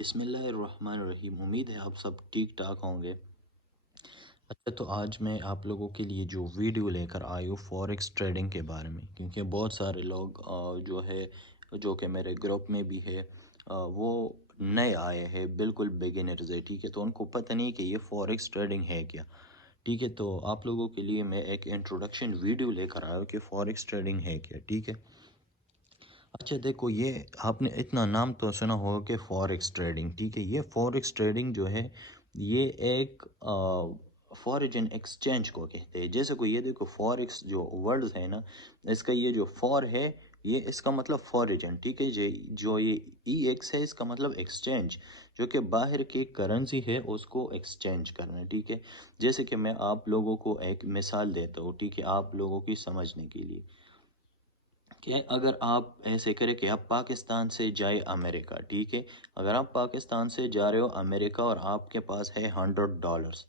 بسم اللہ الرحمن الرحیم، امید ہے آپ سب ٹھیک ٹھاک ہوں گے۔ اچھا، تو آج میں آپ لوگوں کے لیے جو ویڈیو لے کر آئی ہوں فوریکس ٹریڈنگ کے بارے میں، کیونکہ بہت سارے لوگ جو ہے جو کہ میرے گروپ میں بھی ہے وہ نئے آئے ہیں، بالکل بگنرز ہے، ٹھیک ہے، تو ان کو پتہ نہیں کہ یہ فوریکس ٹریڈنگ ہے کیا۔ ٹھیک ہے، تو آپ لوگوں کے لیے میں ایک انٹروڈکشن ویڈیو لے کر آیا ہوں کہ فوریکس ٹریڈنگ ہے کیا، ٹھیک ہے۔ اچھا دیکھو، یہ آپ نے اتنا نام تو سنا ہوگا کہ فوریکس ٹریڈنگ، ٹھیک ہے۔ یہ فوریکس ٹریڈنگ جو ہے یہ ایک فارجن ایکسچینج کو کہتے ہیں۔ جیسے کہ یہ دیکھو فوریکس جو ورڈز ہے نا، اس کا یہ جو فور ہے یہ اس کا مطلب فارجن، ٹھیک ہے جی، جو یہ ای ایکس ہے اس کا مطلب ایکسچینج، جو کہ باہر کی کرنسی ہے اس کو ایکسچینج کرنا، ٹھیک ہے۔ جیسے کہ میں آپ لوگوں کو ایک مثال دیتا ہوں، ٹھیک ہے، آپ لوگوں کی سمجھنے کے لیے، کہ اگر آپ ایسے کریں کہ آپ پاکستان سے جائے امریکہ، ٹھیک ہے، اگر آپ پاکستان سے جا رہے ہو امریکہ اور آپ کے پاس ہے $100،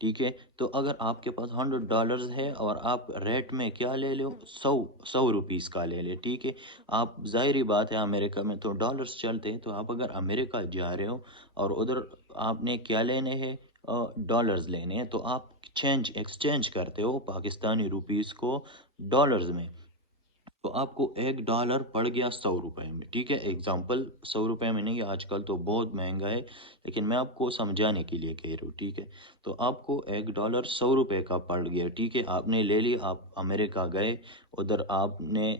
ٹھیک ہے، تو اگر آپ کے پاس $100 ہے اور آپ ریٹ میں کیا لے لو، سو روپیز کا لے لے، ٹھیک ہے۔ آپ ظاہری بات ہے امریکہ میں تو ڈالرز چلتے ہیں، تو آپ اگر امریکہ جا رہے ہو اور ادھر آپ نے کیا لینے ہیں، ڈالرز لینے ہیں، تو آپ ایکسچینج کرتے ہو پاکستانی روپیز کو ڈالرز میں، تو آپ کو $1 پڑ گیا 100 روپے میں، ٹھیک ہے۔ ایگزامپل 100 روپے میں نہیں، آج کل تو بہت مہنگا ہے، لیکن میں آپ کو سمجھانے کے لیے کہہ رہا ہوں، ٹھیک ہے۔ تو آپ کو $1 100 کا پڑ گیا، ٹھیک ہے، آپ نے لے لی، آپ امریکہ گئے، ادھر آپ نے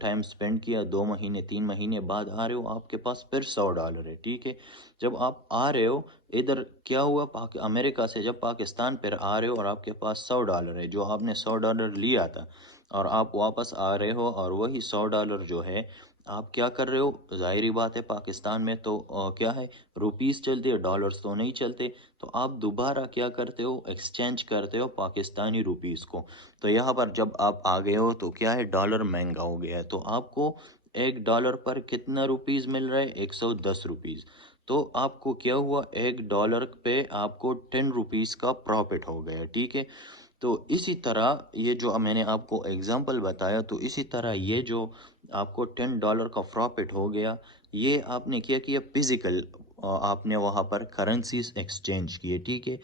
ٹائم سپینڈ کیا، 2 مہینے 3 مہینے بعد آ رہے ہو، آپ کے پاس پھر $100 ہے، ٹھیک ہے۔ جب آپ آ رہے ہو ادھر کیا ہوا، امریکہ سے جب پاکستان پھر آ رہے ہو اور آپ کے پاس $100 ہے، جو آپ نے $100 لیا تھا، اور آپ واپس آ رہے ہو اور وہی $100 جو ہے آپ کیا کر رہے ہو، ظاہری بات ہے پاکستان میں تو کیا ہے، روپیز چلتے، ڈالرز تو نہیں چلتے، تو آپ دوبارہ کیا کرتے ہو، ایکسچینج کرتے ہو پاکستانی روپیز کو۔ تو یہاں پر جب آپ آ گئے ہو تو کیا ہے، ڈالر مہنگا ہو گیا ہے، تو آپ کو $1 پر کتنا روپیز مل رہا ہے، 110 روپیز۔ تو آپ کو کیا ہوا، $1 پہ آپ کو 10 روپیز کا پروفٹ ہو گیا، ٹھیک ہے۔ تو اسی طرح یہ جو میں نے آپ کو ایگزامپل بتایا، تو اسی طرح یہ جو آپ کو $10 کا پروفٹ ہو گیا، یہ آپ نے کیا کیا فزیکل، آپ نے وہاں پر کرنسیز ایکسچینج کیے، ٹھیک ہے۔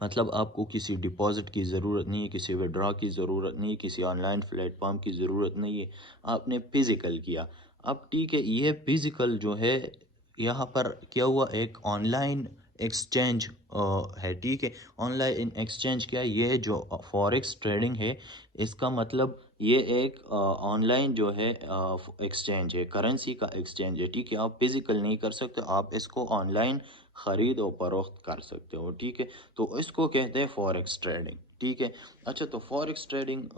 مطلب آپ کو کسی ڈپازٹ کی ضرورت نہیں ہے، کسی وڈرا کی ضرورت نہیں، کسی آن لائن پلیٹ فارم کی ضرورت نہیں ہے، آپ نے فزیکل کیا۔ اب ٹھیک ہے، یہ فزیکل جو ہے یہاں پر کیا ہوا، ایک آن لائن ایکسچینج ہے، ٹھیک ہے۔ آن لائن ایکسچینج کیا ہے، یہ جو فوریکس ٹریڈنگ ہے اس کا مطلب یہ ایک آن لائن جو ہے ایکسچینج ہے، کرنسی کا ایکسچینج ہے، ٹھیک ہے۔ آپ فزیکل نہیں کر سکتے، آپ اس کو آن لائن خرید و فروخت کر سکتے ہو، ٹھیک ہے۔ تو اس کو کہتے ہیں فوریکس ٹریڈنگ، ٹھیک ہے۔ اچھا، تو فوریکس ٹریڈنگ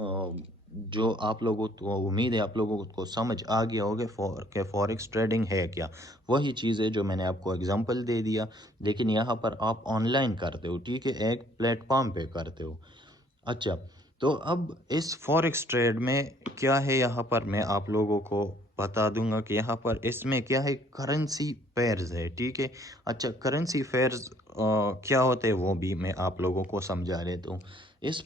جو آپ لوگوں کو امید ہے آپ لوگوں کو سمجھ آ گیا ہوگا کہ فوریکس ٹریڈنگ ہے کیا، وہی چیز ہے جو میں نے آپ کو اگزامپل دے دیا، لیکن یہاں پر آپ آن لائن کرتے ہو، ٹھیک ہے، ایک پلیٹ فارم پہ کرتے ہو۔ اچھا، تو اب اس فوریکس ٹریڈ میں کیا ہے، یہاں پر میں آپ لوگوں کو بتا دوں گا کہ یہاں پر اس میں کیا ہے، کرنسی پیئرز ہے، ٹھیک ہے۔ اچھا، کرنسی پیئرز کیا ہوتے ہیں وہ بھی میں آپ لوگوں کو سمجھا دیتا ہوں۔ اس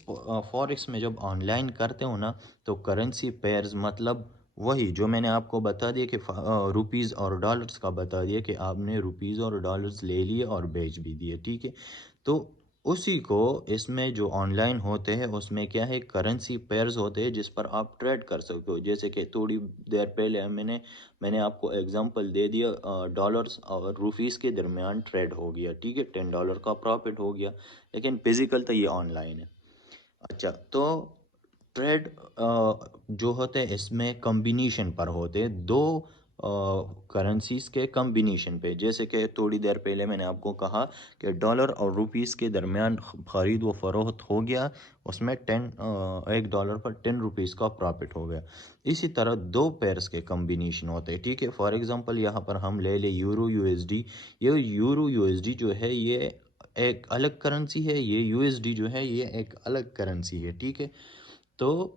فوریکس میں جب آن لائن کرتے ہو نا، تو کرنسی پیئرز مطلب وہی جو میں نے آپ کو بتا دیا کہ روپیز اور ڈالرز کا بتا دیا کہ آپ نے روپیز اور ڈالرز لے لیے اور بیچ بھی دیے، ٹھیک ہے۔ تو اسی کو اس میں جو آن لائن ہوتے ہیں اس میں کیا ہے، کرنسی پیئرز ہوتے ہیں جس پر آپ ٹریڈ کر سکتے ہو، جیسے کہ تھوڑی دیر پہلے میں نے آپ کو ایگزامپل دے دیا، ڈالرز اور روپیز کے درمیان ٹریڈ ہو گیا، ٹھیک ہے، $10 کا پروفٹ ہو گیا، لیکن فزیکل تو یہ آن لائن ہے۔ اچھا، تو ٹریڈ جو ہوتے ہیں اس میں کمبینیشن پر ہوتے ہیں، دو کرنسیز کے کمبینیشن پہ، جیسے کہ تھوڑی دیر پہلے میں نے آپ کو کہا کہ ڈالر اور روپیز کے درمیان خرید و فروخت ہو گیا، اس میں $1 پر 10 روپیز کا پروفٹ ہو گیا۔ اسی طرح دو پیئرز کے کمبینیشن ہوتے ہیں، ٹھیک ہے۔ فار ایگزامپل یہاں پر ہم لے لیں یورو یو ایس ڈی، یہ یورو یو ایس ڈی جو ہے یہ ایک الگ کرنسی ہے، یہ یو ایس ڈی جو ہے یہ ایک الگ کرنسی ہے، ٹھیک ہے۔ تو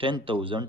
10,000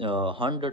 100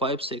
5 6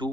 2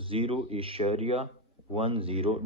0.10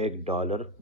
$1